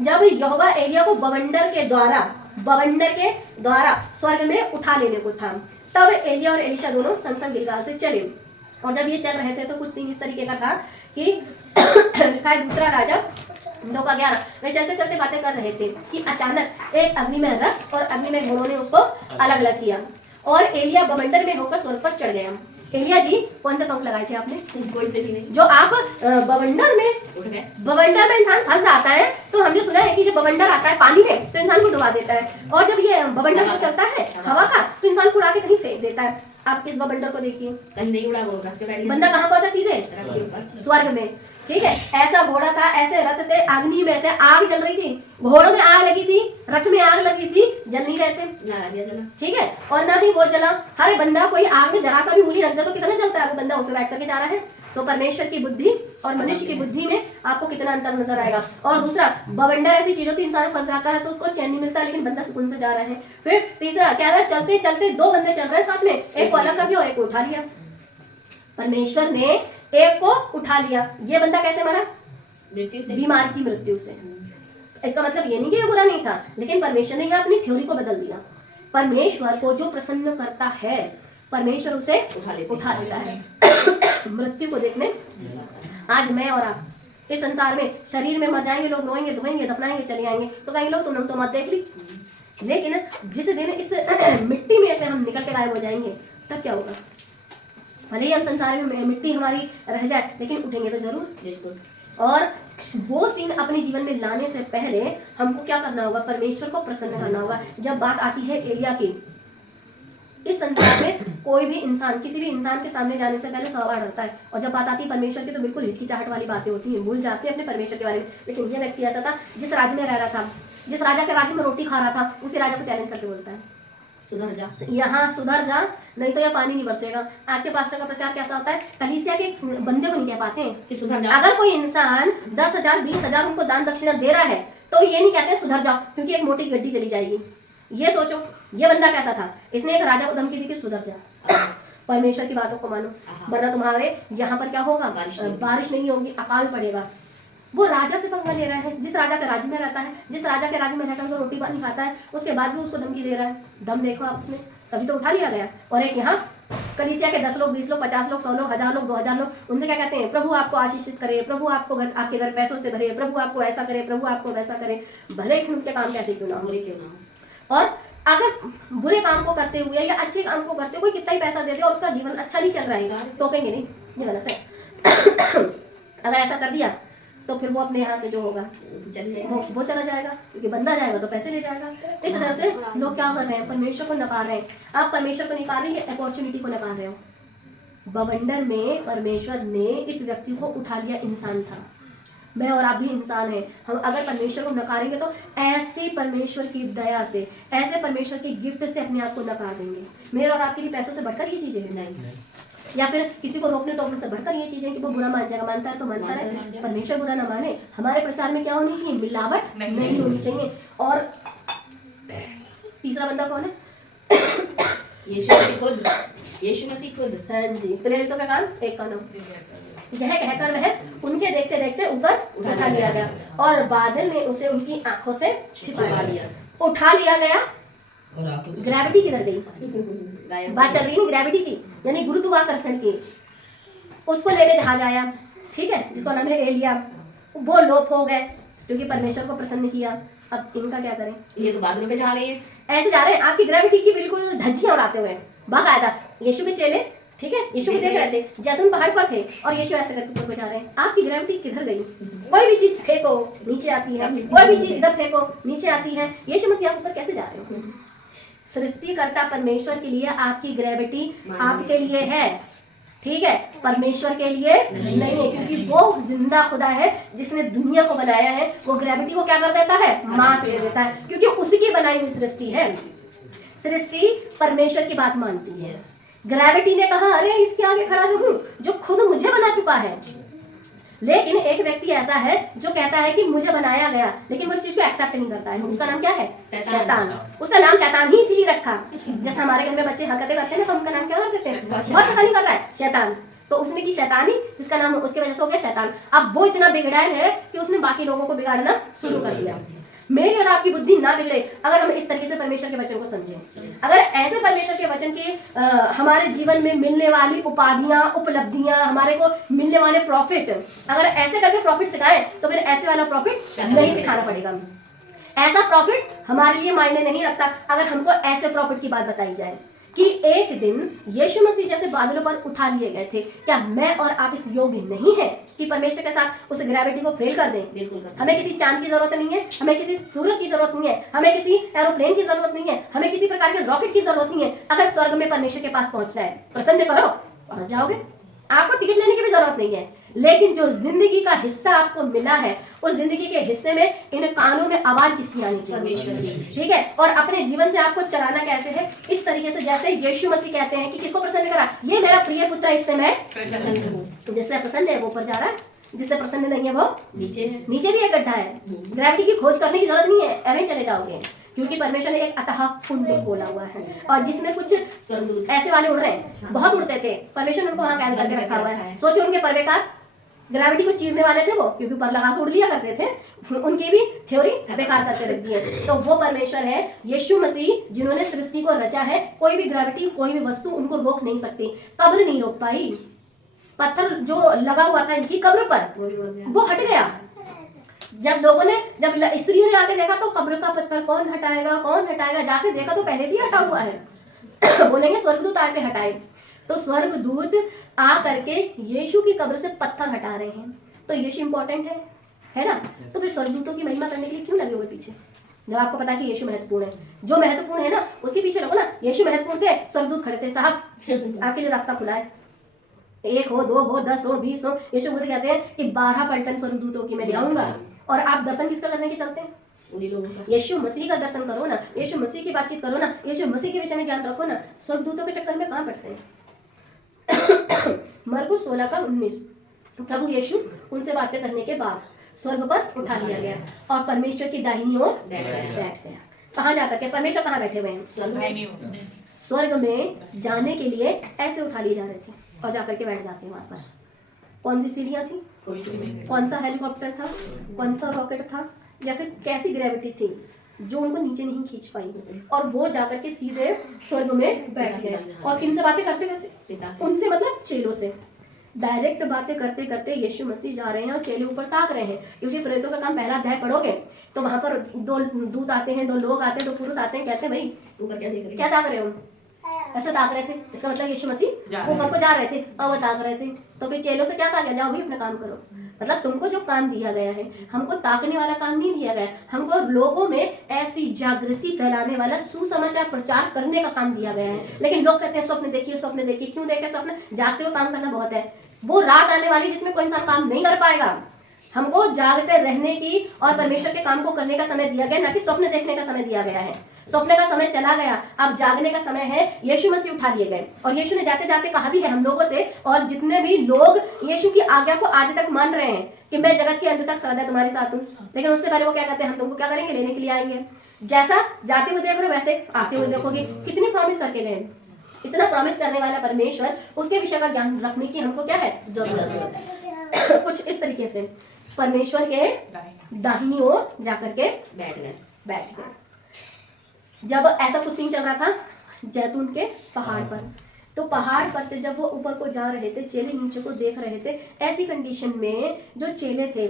जब यहोवा एलिया को बवंडर के द्वारा स्वर्ग में उठा लेने को था, तब एलिया और एलिशा दोनों संग संग गिलगाल से चले। और जब ये चल रहे थे तो कुछ सीन इस तरीके का था कि लिखा है दूसरा राजा 2:11, वे चलते चलते बातें कर रहे थे कि अचानक एक अग्नि में रथ और अग्नि में घोड़ों ने उसको अलग अलग किया और एलिया बवंडर में होकर स्वर्ग पर चढ़ गया। एलिया जी कौन से पंख लगाए थे आपने? कोई से भी नहीं। जो आप बवंडर में इंसान फंस जाता है, तो हमने सुना है कि जब बवंडर आता है पानी में तो इंसान को डुबा देता है, और जब ये बवंडर को चलता है हवा का तो इंसान को उड़ा के कहीं फेंक देता है। आप इस बवंडर को देखिए, कहीं नहीं उड़ा, बंदा कहाँ पहुंचा? सीधे स्वर्ग में, ठीक है। ऐसा घोड़ा था, ऐसे रथ थे, अग्नि में थे, आग जल रही थी, घोड़ों में आग लगी थी, रथ में आग लगी थी, जल नहीं रहे थे, ठीक है, और ना ही वो जला। हर बंदा कोई आग में जरा सा भी उंगली रख दे तो कितना जलता है, वो बंदा उसमें बैठ करके जा रहा है। तो परमेश्वर की बुद्धि और मनुष्य की बुद्धि में आपको कितना अंतर नजर आएगा। और दूसरा, बवंडर ऐसी चीजों से इंसान फंस जाता है तो उसको चैन नहीं मिलता, लेकिन बंदा सुकून से जा रहा है। फिर तीसरा क्या था, चलते चलते दो बंदे चल रहे हैं साथ में, एक को अलग कर दिया और एक को उठा लिया। परमेश्वर ने एक को उठा लिया। ये बंदा कैसे मरा? मृत्यु से, बीमार की मृत्यु से। इसका मतलब ये नहीं कि ये बुरा नहीं था, लेकिन परमेश्वर ने यहाँ अपनी थ्योरी को बदल दिया। परमेश्वर को जो प्रसन्न करता है परमेश्वर उसे उठा लेता है। मृत्यु को देखने आज मैं और आप इस संसार में शरीर में मर जाएंगे, लोग रोएंगे, धोएंगे, दफनाएंगे, चले आएंगे, तो कहेंगे लोग तुम तो मत देख ली। लेकिन जिस दिन इस मिट्टी में से हम निकल के गायब हो जाएंगे तब क्या होगा? भले ही हम संसार में मिट्टी हमारी रह जाए, लेकिन उठेंगे तो जरूर। और वो सीन अपने जीवन में लाने से पहले हमको क्या करना होगा? परमेश्वर को प्रसन्न करना होगा। जब बात आती है एलिया की, इस संसार में कोई भी इंसान किसी भी इंसान के सामने जाने से पहले 100 बार डरता है, और जब बात आती है परमेश्वर की तो बिल्कुल हिचकिचाहट वाली बातें होती हैं, भूल जाते हैं अपने परमेश्वर के बारे में। लेकिन यह व्यक्ति ऐसा था, जिस राज्य में रह रहा था, जिस राजा के राज्य में रोटी खा रहा था, उसी राजा को चैलेंज करके बोलता है सुधर जा, यहाँ सुधर जा, नहीं तो यह पानी नहीं बरसेगा। आज के पास्टर का प्रचार कैसा होता है? कलीसिया के बंदे को नहीं कह पाते हैं कि सुधर जा। अगर कोई इंसान 10,000 20,000 उनको दान दक्षिणा दे रहा है तो ये नहीं कहते सुधर जाओ, क्योंकि एक मोटी गड्डी चली जाएगी। ये सोचो ये बंदा कैसा था, इसने एक राजा को धमकी दी कि सुधर जा, परमेश्वर की बातों को मानो, वरना तुम्हारे यहाँ पर क्या होगा? बारिश नहीं होगी, अकाल पड़ेगा। वो राजा से पंगा ले रहा है, जिस राजा के राज्य में रहता है, जिस राजा के राज्य में रहकर वो रोटी पानी खाता है, उसके बाद भी उसको धमकी दे रहा है। दम देखो आप उसमें, तभी तो उठा लिया गया। और एक यहाँ कलीसिया के 10 लोग, 20 लोग, 50 लोग, 100 लोग, 1000 लोग, 2000 लोग, उनसे क्या कहते हैं? प्रभु आपको आशीषित करे, प्रभु आपको आपके घर पैसों से भरे, प्रभु आपको ऐसा करे, प्रभु आपको वैसा करे, भले ही उनके काम कैसे क्यों ना हो, बुरे क्यों ना हो। और अगर बुरे काम को करते हुए या अच्छे काम को करते हुए कोई कितना ही पैसा दे दे और उसका जीवन अच्छा नहीं चल रहा है, तो कहेंगे नहीं, ये गलत है। अगर ऐसा कर दिया तो फिर वो अपने यहाँ से जो होगा वो चला जाएगा, क्योंकि बंदा जाएगा तो पैसे ले जाएगा। इस तरह से लोग क्या कर रहे हैं? परमेश्वर को नकार रहे हैं। आप परमेश्वर को नकार रहे हैं, अपॉर्चुनिटी को नकार रहे हो। बवंडर में परमेश्वर ने इस व्यक्ति को उठा लिया, इंसान था, मैं और आप भी इंसान हैं। हम अगर परमेश्वर को नकारेंगे तो ऐसे परमेश्वर की दया से, ऐसे परमेश्वर के गिफ्ट से अपने आप को नकार देंगे। मेरे और आपके लिए पैसों से बढ़कर ये चीजें नहीं, या फिर किसी को रोकने टोकने से बढ़कर ये चीजें कि वो बुरा मान जाएगा, मानता है तो मानता रहे, परमेश्वर बुरा ना माने। हमारे प्रचार में क्या होनी चाहिए? मिलावट नहीं होनी चाहिए। और तीसरा बंदा कौन है? यीशु मसीह खुद। हाँ जी, प्रेरितों का काम, एक का नाम यह कहकर वह उनके देखते देखते ऊपर उठा लिया गया और बादल ने उसे उनकी आंखों से छिपा लिया। उठा लिया गया, ग्रेविटी किधर गई? बात चल रही है ग्रेविटी की, यानी गुरुत्वाकर्षण की। उसको लेने जहाज आया, ठीक है, जिसका नाम है एलिया। वो लोप हो गए क्योंकि परमेश्वर को प्रसन्न किया। अब इनका क्या करें? ये तो बादलों पे जा रहे हैं, ऐसे जा रहे हैं, आपकी ग्रेविटी की बिल्कुल धज्जियां उड़ाते हुए। बाकायदा यीशु के चेले, ठीक है, यीशु को देख रहे थे, जैतून पहाड़ पर थे और यीशु ऐसे करके ऊपर जा रहे हैं। आपकी ग्रेविटी किधर गई? कोई भी चीज फेंको नीचे आती है, कोई भी चीज इधर फेंको नीचे आती है। यीशु मसीह आप ऊपर कैसे जा रहे हो? सृष्टिकर्ता परमेश्वर के लिए आपकी ग्रेविटी आपके लिए है, ठीक है, परमेश्वर के लिए नहीं है, क्योंकि वो जिंदा खुदा है जिसने दुनिया को बनाया है। वो ग्रेविटी को क्या कर देता है? माफ कर देता है, क्योंकि उसी की बनाई हुई सृष्टि है। सृष्टि परमेश्वर की बात मानती है। ग्रेविटी ने कहा अरे इसके आगे खड़ा रहूं जो खुद मुझे बना चुका है। लेकिन एक व्यक्ति ऐसा है जो कहता है कि मुझे बनाया गया, लेकिन वो इस चीज को एक्सेप्ट नहीं करता है। उसका नाम क्या है? शैतान। उसका नाम शैतान ही इसीलिए रखा। जैसे हमारे घर में बच्चे हरकतें करते हैं ना, तो उनका नाम क्या कर देते हैं? बहुत शैतानी कर रहा है, शैतान। तो उसने की शैतानी, जिसका नाम उसके वजह से हो गया शैतान। अब वो इतना बिगड़ैल है कि उसने बाकी लोगों को बिगाड़ना शुरू कर दिया। मेरी और आपकी बुद्धि ना बिगड़े अगर हम इस तरीके से परमेश्वर के वचन को समझें। अगर ऐसे परमेश्वर के वचन के हमारे जीवन में मिलने वाली उपाधियां, उपलब्धियां, हमारे को मिलने वाले प्रॉफिट, अगर ऐसे करके प्रॉफिट सिखाएं तो फिर ऐसे वाला प्रॉफिट नहीं सिखाना पड़ेगा। ऐसा प्रॉफिट हमारे लिए मायने नहीं रखता अगर हमको ऐसे प्रॉफिट की बात बताई जाए कि एक दिन यीशु मसीह जैसे बादलों पर उठा लिए गए थे। क्या मैं और आप इस योग्य नहीं है कि परमेश्वर के साथ उस ग्रेविटी को फेल कर दें? बिल्कुल। हमें किसी चांद की जरूरत नहीं है, हमें किसी सूरज की जरूरत नहीं है, हमें किसी एरोप्लेन की जरूरत नहीं है, हमें किसी प्रकार के रॉकेट की जरूरत नहीं है। अगर स्वर्ग में परमेश्वर के पास पहुंचना है, प्रसन्न करो, पहुंच जाओगे। आपको टिकट लेने की भी जरूरत नहीं है। लेकिन जो जिंदगी का हिस्सा आपको मिला है, उस जिंदगी के हिस्से में इन कानों में आवाज किसकी आनी चाहिए? ठीक है। और अपने जीवन से आपको चलाना कैसे है? इस तरीके से जैसे यीशु मसीह कहते हैं कि किसको प्रसन्न करा? ये मेरा प्रिय पुत्र, इससे मैं प्रसन्न हूं। जिससे प्रसन्न है वो ऊपर जा रहा है, जिससे प्रसन्न नहीं है वो नीचे भी एक गड्ढा है। ग्रेविटी की खोज करने की जरूरत नहीं है, ऐसे चले जाओगे, क्योंकि परमेश्वर ने एक अतः कुंड बोला हुआ है और जिसमें कुछ स्वर्गदूत ऐसे वाले उड़ रहे हैं। बहुत उड़ते थे, परमेश्वर ने उनको वहां कैद करके रखा हुआ है। सोचो उनके परवेकार ग्रेविटी को चीरने वाले थे, वो क्योंकि पर लगा के उड़ लिया करते थे, उनकी भी थ्योरी बेकार करके रख दी है। तो वो परमेश्वर है यीशु मसीह जिन्होंने सृष्टि को रचा है। कोई भी ग्रेविटी, कोई भी वस्तु उनको रोक नहीं सकती। कब्र नहीं रोक पाई, पत्थर जो लगा हुआ था इनकी कब्र पर वो हट गया। जब लोगों ने, जब स्त्रियों ने आके देखा तो कब्र का पत्थर कौन हटाएगा, कौन हटाएगा, जाके देखा तो पहले से ही हटा हुआ है। बोलेंगे स्वर्गदूत आके हटाए, तो स्वर्गदूत आ करके यीशु की कब्र से पत्थर हटा रहे हैं। तो यीशु इंपॉर्टेंट है ना? तो फिर स्वर्गदूतों की महिमा करने के लिए क्यों लगे हुए पीछे, जब आपको पता है कि यीशु महत्वपूर्ण है? जो महत्वपूर्ण है ना उसके पीछे लगो ना। यीशु महत्वपूर्ण थे, स्वर्गदूत खड़े थे, साहब आपके लिए रास्ता खुला है। 1 हो, 2 हो, 10 हो, 20 हो। यीशु खुद कहते हैं कि 12 पलटन स्वर्गदूतों की मैं ले आऊंगा। और आप दर्शन किसका करने के चलते हैं? उन्हीं लोगों का। यीशु मसीह का दर्शन करो ना, यीशु मसीह की बातचीत करो ना, यीशु मसीह के विषय में ज्ञान रखो ना। स्वर्गदूतों के चक्कर में कहाँ पड़ते हैं? मरकुस 16:19 प्रभु यीशु उनसे बातें करने के बाद स्वर्ग पर उठा लिया गया और परमेश्वर की दाहिनी ओर बैठ गया। कहाँ जाकर के? परमेश्वर कहाँ बैठे हुए हैं? स्वर्ग में जाने के लिए ऐसे उठा लिए जा रहे थे और जाकर के बैठ जाते हैं वहां पर। कौन सी सीढ़ियां थी? कौन सा हेलीकॉप्टर था? कौन सा रॉकेट था? या फिर कैसी ग्रेविटी थी जो उनको नीचे नहीं खींच पाई, और वो जाकर के सीधे स्वर्ग में बैठ गए। और किन से बातें करते करते? उनसे मतलब चेलों से डायरेक्ट बातें करते करते यीशु मसीह जा रहे हैं और चेले ऊपर ताक रहे हैं। क्योंकि प्रेरितों का काम पहला अध्याय पढ़ोगे तो वहां पर 2 दूत आते हैं, 2 लोग आते हैं, 2 पुरुष आते हैं, कहते हैं भाई ऊपर क्या देख रहे, क्या ताक रहे हो? ऐसा ताक रहे थे, इसका मतलब यीशु मसीह ऊपर को जा रहे थे और वो ताक रहे थे। तो फिर चेलों से क्या कहा गया? जाओ भी अपना काम करो। मतलब तुमको जो काम दिया गया है, हमको ताकने वाला काम नहीं दिया गया, हमको लोगों में ऐसी जागृति फैलाने वाला सुसमाचार प्रचार करने का काम दिया गया है। लेकिन लोग कहते हैं स्वप्न देखिए, स्वप्न देखिए। क्यों देखे स्वप्न? जागते हुए काम करना बहुत है। वो रात आने वाली जिसमें कोई इंसान काम नहीं कर पाएगा। हमको जागते रहने की और परमेश्वर के काम को करने का समय दिया गया, ना कि स्वप्न देखने का समय दिया गया है। स्वप्न का समय चला गया, अब जागने का समय है। यीशु मसीह उठा लिए गए और यीशु ने जाते जाते कहा भी है हम लोगों से, और जितने भी लोग यीशु की आज्ञा को आज तक मान रहे हैं कि मैं जगत के अंत तक सदा तुम्हारे साथ हूँ, लेकिन उससे पहले वो क्या कहते हैं? हम तुमको क्या करेंगे? लेने के लिए आएंगे। जैसा जाते हुए देख रहे हो वैसे आते हुए देखोगे। कितनी प्रॉमिस करके गए? इतना प्रॉमिस करने वाला परमेश्वर, उसके विषय का ज्ञान रखने की हमको क्या है? जरूरत है। कुछ इस तरीके से परमेश्वर के दाहिनी ओर जाकर के बैठ गए। जब ऐसा कुछ सीन चल रहा था जैतून के पहाड़ पर, तो पहाड़ पर से जब वो ऊपर को जा रहे थे, चेले नीचे को देख रहे थे। ऐसी कंडीशन में जो चेले थे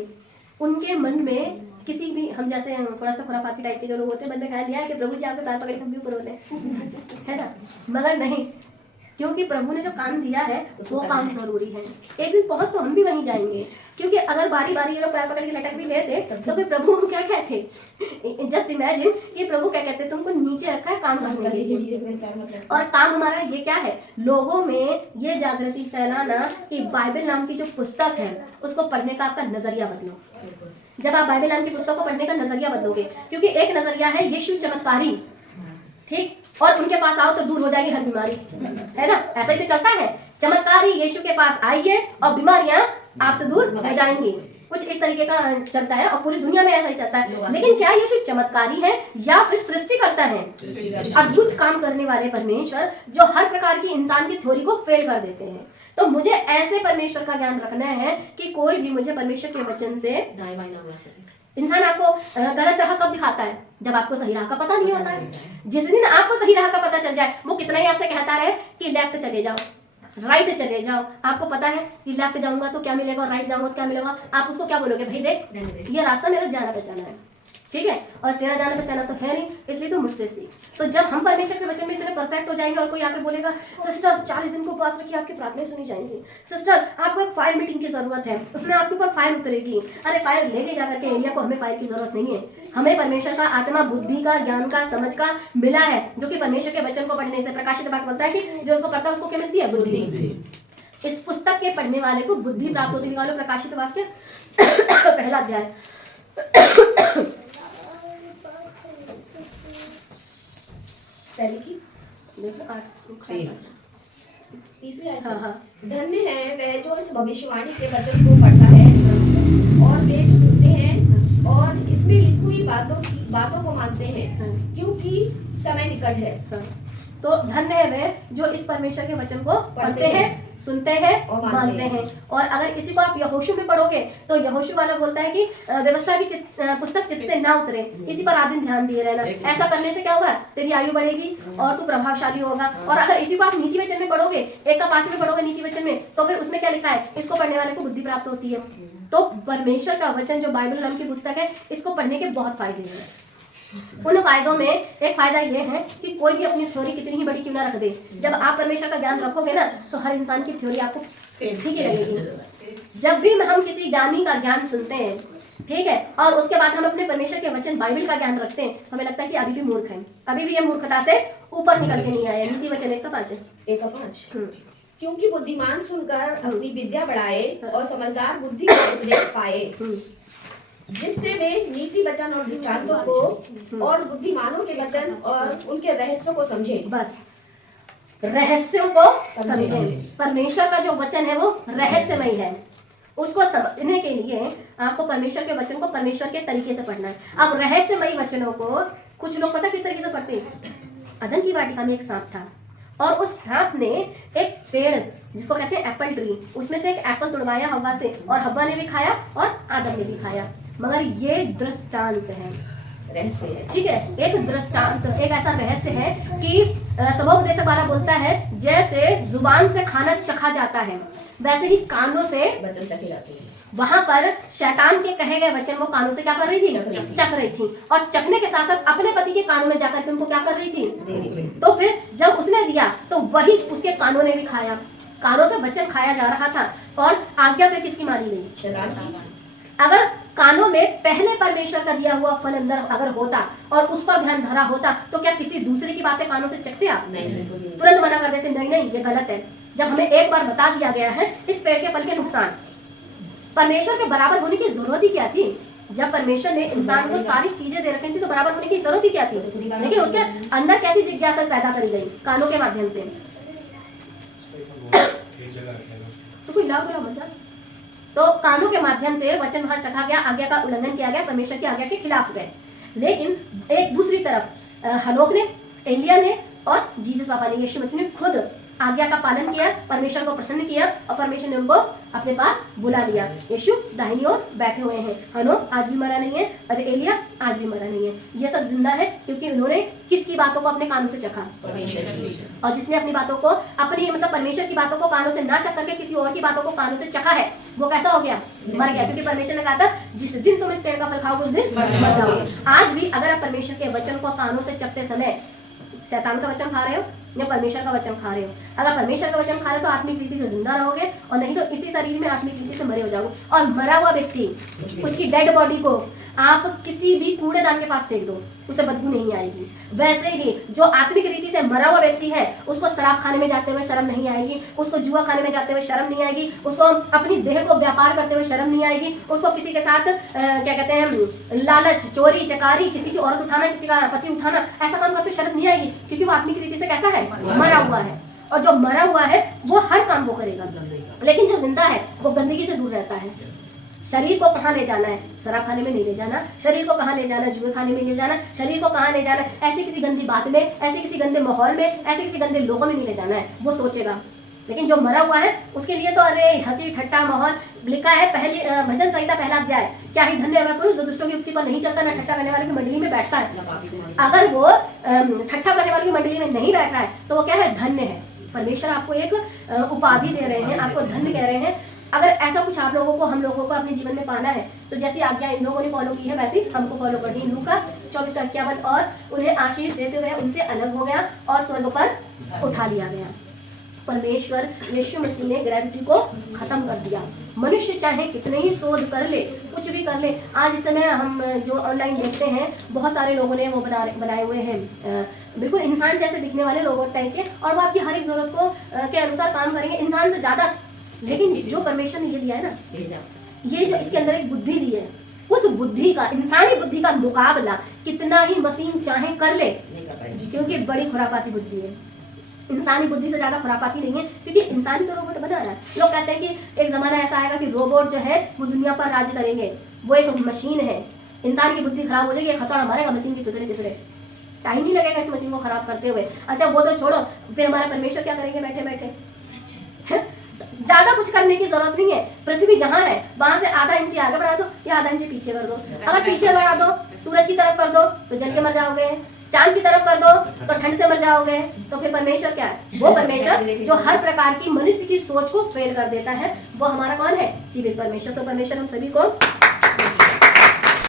उनके मन में किसी भी, हम जैसे थोड़ा सा खुरापाती टाइप के जो लोग होते हैं, मन में ख्याल लिया है कि प्रभु जी आपके पैर पकड़ के हम भी ऊपर होते है ना, मगर नहीं, क्योंकि प्रभु ने जो काम दिया है वो काम जरूरी है। एक दिन पहुंच तो हम भी वहीं जाएंगे, क्योंकि अगर बारी बारी ये लोग पैर पकड़ के लटक भी लेते तो फिर प्रभु को क्या कहते? जस्ट इमेजिन कि प्रभु क्या कहते? तुमको नीचे रखा है काम करने के लिए, और काम हमारा ये क्या है? लोगों में ये जागृति फैलाना कि बाइबल नाम की जो पुस्तक है उसको पढ़ने का आपका नजरिया बदलो। जब आप बाइबल नाम की पुस्तक को पढ़ने का नजरिया बदलोगे, क्योंकि एक नजरिया है यीशु चमत्कारी, ठीक, और उनके पास आओ तो दूर हो जाएगी हर बीमारी, है ना? ऐसा ही तो चलता है। चमत्कारी यीशु के पास आइए और बीमारियां आपसे दूर हो जाएंगी। कुछ इस तरीके का चलता है और पूरी दुनिया में ऐसा ही चलता है। लेकिन क्या यीशु चमत्कारी है या फिर सृष्टि करता है? अद्भुत काम करने वाले परमेश्वर जो हर प्रकार की इंसान की थ्योरी को फेल कर देते हैं। तो मुझे ऐसे परमेश्वर का ज्ञान रखना है कि कोई भी मुझे परमेश्वर के वचन से दाएं बाएं ना उड़ा सके। इंसान आपको गलत राह कब दिखाता है? जब आपको सही राह का पता नहीं होता है। जिस दिन आपको सही राह का पता चल जाए, वो कितना ही आपसे कहता रहे कि लेफ्ट चले जाओ, राइट चले जाओ, आपको पता है कि लेफ्ट जाऊंगा तो क्या मिलेगा और राइट जाऊंगा तो क्या मिलेगा, आप उसको क्या बोलोगे? भाई देख, ये रास्ता मेरा जाना पहचाना है, ठीक है, और तेरा जाना पहचाना तो है नहीं, इसलिए तो मुझसे सीख। तो जब हम परमेश्वर के वचन में इतने परफेक्ट हो जाएंगे और कोई आके बोलेगा सिस्टर 40 दिन को उपवास रखिए आपकी प्रार्थनाएं सुनी जाएंगी, सिस्टर आपको एक फायर मीटिंग की जरूरत है, उसमें आपके ऊपर फायर उतरेगी। अरे फायर लेके जाकर के एरिया को, हमें फायर की जरूरत नहीं है। हमें परमेश्वर का आत्मा, बुद्धि का, ज्ञान का, समझ का मिला है, जो कि परमेश्वर के वचन को पढ़ने से। प्रकाशित वाक्य बोलता है कि जो उसको पढ़ता है उसको क्या मिलती है? बुद्धि। इस पुस्तक के पढ़ने वाले को बुद्धि प्राप्त होती है। प्रकाशित वाक्य पहला अध्याय पहले की देखो 8 तीसरी आयत। हाँ। धन्य है वह जो इस भविष्यवाणी के वचन को पढ़ता है और वे जो सुनते हैं और इसमें लिखी हुई बातों को मानते हैं, क्योंकि समय निकट है। तो धन्य है वे जो इस परमेश्वर के वचन को पढ़ते हैं, सुनते हैं और मानते हैं। और अगर इसी को आप यहोशू में पढ़ोगे तो यहोशू वाला बोलता है कि व्यवस्था की पुस्तक चित्त से ना उतरे, इसी पर आदिन ध्यान दिए रहना। ऐसा करने से क्या होगा? तेरी आयु बढ़ेगी और तू प्रभावशाली होगा। और अगर इसी को आप नीति वचन में पढ़ोगे, 1 का 5 में पढ़ोगे नीति वचन में, तो फिर उसमें क्या लिखा है? इसको पढ़ने वाले को बुद्धि प्राप्त होती है। तो परमेश्वर का वचन जो बाइबल नाम की पुस्तक है, इसको पढ़ने के बहुत फायदे हैं। उन फायदों में एक फायदा यह है कि कोई भी अपनी थ्योरी कितनी ही बड़ी क्यों ना रख दे, जब आप परमेश्वर का ज्ञान रखोगे ना, तो हर इंसान की थ्योरी आपको ठीक ही लगेगी। जब भी हम किसी ज्ञानी का ज्ञान सुनते हैं, ठीक है, और उसके बाद हम अपने परमेश्वर के वचन बाइबल का ज्ञान रखते हैं, हमें लगता है कि अभी भी मूर्ख हैं, अभी भी ये मूर्खता से ऊपर निकल के नहीं आया। नीति वचन 1 का 5 1 का 5। क्योंकि बुद्धिमान सुनकर अपनी विद्या बढ़ाए और समझदार बुद्धि का उपदेश पाए, जिससे वे नीति वचन और दृष्टांतों को और बुद्धिमानों के वचन और उनके रहस्यों को समझें। बस रहस्यों को समझें। परमेश्वर का जो वचन है वो रहस्यमय है, उसको समझने के लिए आपको परमेश्वर के वचन को परमेश्वर के तरीके से पढ़ना है। अब रहस्यमयी वचनों को कुछ लोग पता किस तरीके से पढ़ते हैं? अदन की वाटिका में एक सांप था और उस सांप ने एक पेड़ जिसको कहते हैं एप्पल ट्री, उसमें से एक एप्पल तोड़वाया हव्वा से, और हव्वा ने भी खाया और आदम ने भी खाया। मगर ये दृष्टांत है, रहस्य है। ठीक है, एक दृष्टांत, एक ऐसा रहस्य है कि सबोपदेशक वाला बोलता है जैसे जुबान से खाना चखा जाता है वैसे ही कानों से वचन चखे जाते हैं। वहां पर शैतान के कहे गए वचन वो कानों से क्या कर रही थी, चख रही थी, और चखने के साथ साथ अपने पति के कानों में जाकर के उनको क्या कर रही थी। तो फिर जब उसने दिया तो वही उसके कानों ने भी खाया, कानों से वचन खाया जा रहा था और आज्ञा पे किसकी मानी गई, शैतान की। अगर कानों में पहले परमेश्वर का दिया हुआ फल अंदर अगर होता और उस पर ध्यान धरा होता तो क्या किसी दूसरे की बातें कानों से चखते आप? नहीं, तुरंत मना कर देते, नहीं नहीं ये गलत है। जब हमें एक बार बता दिया गया है इस पेड़ के फल के नुकसान, परमेश्वर के बराबर होने की जरूरत ही क्या थी? जब परमेश्वर ने इंसान को सारी चीजें दे रखी थी तो बराबर होने की जरूरत ही क्या थी? लेकिन उसके अंदर कैसी जिज्ञासा पैदा करी गई? कानों के माध्यम से। तो कोई लाभ मतलब, तो कानों के माध्यम से वचन वहां चखा गया, आज्ञा का उल्लंघन किया गया, परमेश्वर की आज्ञा के खिलाफ गए। लेकिन एक दूसरी तरफ हनोक ने, एलिया ने और जीसस पापा ने, यीशु मसीह ने खुद आज्ञा का पालन किया, परमेश्वर को प्रसन्न किया और परमेश्वर ने उनको अपने पास बुला लिया। यीशु दाहिनी ओर बैठे हुए हैं, हनोक आज भी मरा नहीं है और एलिया आज भी मरा नहीं है। ये सब जिंदा है क्योंकि उन्होंने किसकी बातों को अपने कानों से चखा, और जिसने अपनी बातों को अपनी मतलब परमेश्वर की बातों को कानों से ना चख करके किसी और की बातों को कानों से चखा है, वो कैसा हो गया, मर गया। क्योंकि परमेश्वर ने कहा था जिस दिन तुम इस पेड़ का फल खाओगे उस दिन मर जाओगे। आज भी अगर आप परमेश्वर के वचन को कानों से चखते समय शैतान का वचन खा रहे हो या परमेश्वर का वचन खा रहे हो, अगर परमेश्वर का वचन खा रहे हो तो आत्मिक रीति से जिंदा रहोगे और नहीं तो इसी शरीर में आत्मिक रीति से मरे हो जाओगे। और मरा हुआ व्यक्ति, उसकी डेड बॉडी को आप किसी भी कूड़ेदान के पास फेंक दो, उसे बदबू नहीं आएगी। वैसे ही जो आत्मिक रीति से मरा हुआ व्यक्ति है उसको शराब खाने में जाते हुए शर्म नहीं आएगी, उसको जुआ खाने में जाते हुए शर्म नहीं आएगी, उसको अपनी देह को व्यापार करते हुए शर्म नहीं आएगी, उसको किसी के साथ क्या कहते हैं लालच, चोरी चकारी, किसी की औरत उठाना, किसी का पति उठाना, ऐसा काम करते शर्म नहीं आएगी क्योंकि वो आत्मिक रीति से कैसा है, मरा हुआ है। और जो मरा हुआ है वो हर काम वो करेगा, लेकिन जो जिंदा है वो गंदगी से दूर रहता है। शरीर को कहाँ ले जाना है, शराब खाने में नहीं ले जाना, शरीर को कहाँ ले जाना, जुए खाने में ले जाना, शरीर को कहाँ ले जाना, ऐसी किसी गंदी बात में, ऐसे किसी गंदे माहौल में, ऐसे किसी गंदे लोगों में नहीं ले जाना है, वो सोचेगा। लेकिन जो मरा हुआ है उसके लिए तो अरे हंसी ठट्ठा माहौल लिखा है। पहली भजन संहिता पहला अध्याय, क्या ही धन्य है वह पुरुष जो दुष्टों की युक्ति पर नहीं चलता, न ठट्ठा करने वाले की मंडली में बैठता है। अगर वो ठट्ठा करने वाले की मंडली में नहीं बैठ रहा है तो वो क्या है, धन्य है। परमेश्वर आपको एक उपाधि दे रहे हैं, आपको धन्य कह रहे हैं। अगर ऐसा कुछ आप लोगों को, हम लोगों को अपने जीवन में पाना है तो जैसी आज्ञा इन लोगों ने फॉलो की है वैसे हमको फॉलो करनी है। लूका 24:51, और उन्हें आशीष देते हुए उनसे अलग हो गया और स्वर्ग पर उठा लिया गया। परमेश्वर यीशु मसीह ने ग्रेविटी को खत्म कर दिया। मनुष्य चाहे कितने ही शोध कर ले, कुछ भी कर ले, आज इस समय हम जो ऑनलाइन देखते हैं बहुत सारे लोगों ने वो बनाए हुए हैं बिल्कुल इंसान जैसे दिखने वाले रोबोट टाइप के, और वो आपकी हर एक जरूरत को के अनुसार काम करेंगे इंसान से ज्यादा। लेकिन जो परमेश्वर ने ये दिया है ना, ये जो इसके अंदर एक बुद्धि दी है, उस बुद्धि का, इंसानी बुद्धि का मुकाबला कितना ही मशीन चाहे कर ले, क्योंकि बड़ी खुरापाती बुद्धि है। इंसानी बुद्धि से ज्यादा खुरापाती नहीं है, क्योंकि इंसान तो रोबोट बना रहा है। लोग कहते हैं कि एक जमाना ऐसा आएगा कि रोबोट जो है वो दुनिया पर राज्य करेंगे, वो एक मशीन है, इंसान की बुद्धि खराब हो जाएगी, खतौड़ा मारेगा मशीन की चितड़े चितड़े, टाइम ही लगेगा इस मशीन को खराब करते हुए। अच्छा वो तो छोड़ो, फिर हमारा परमेश्वर क्या करेंगे बैठे बैठे? ज्यादा कुछ करने की जरूरत नहीं है। पृथ्वी जहां है वहां से आधा इंच आगे बढ़ा दो या आधा इंच पीछे कर दो। अगर पीछे बढ़ा दो, सूरज की तरफ कर दो तो जल के मर जाओगे, चांद की तरफ कर दो तो ठंड से मर जाओगे। तो फिर परमेश्वर क्या है? वो परमेश्वर जो हर प्रकार की मनुष्य की सोच को फेल कर देता है, वो हमारा कौन है? जीवित परमेश्वर। सो परमेश्वर हम सभी को